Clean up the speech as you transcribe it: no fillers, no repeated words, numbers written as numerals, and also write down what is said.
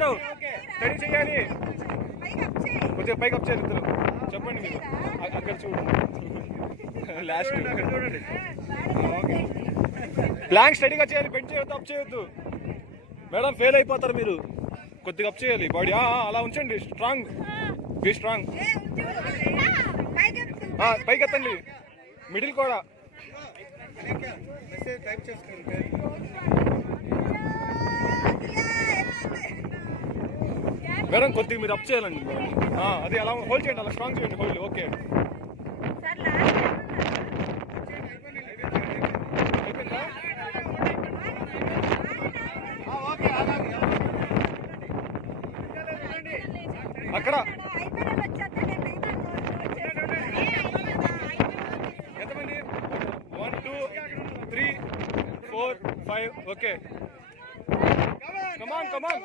ఇద్దరు స్టడీ చేయాలి. కొద్దిగా పైకి అప్ చేయాలి ఇద్దరు. చెప్పండి మీరు అక్కడ చూడండి. లాస్ట్ చూడండి. ప్లాంక్ స్టడీగా చేయాలి. బెండ్ చేయొద్దు, అప్ చేయొద్దు మేడం. ఫెయిల్ అయిపోతారు మీరు. కొద్దిగా అప్ చేయాలి బాడీ. అలా ఉంచండి. Strong, be strong. పైకి ఎత్తండి. మిడిల్ కూడా. మేడం కొద్దిగా మీరు అప్ చేయాలండి మేడం. అది అలా హోల్డ్ చేయండి. అలా స్ట్రాంగ్ చేయండి. హోల్డ్. ఓకే. అక్కడ ఎంతమంది? 1 2 3 4 5. ఓకే. కమాన్ కమాన్.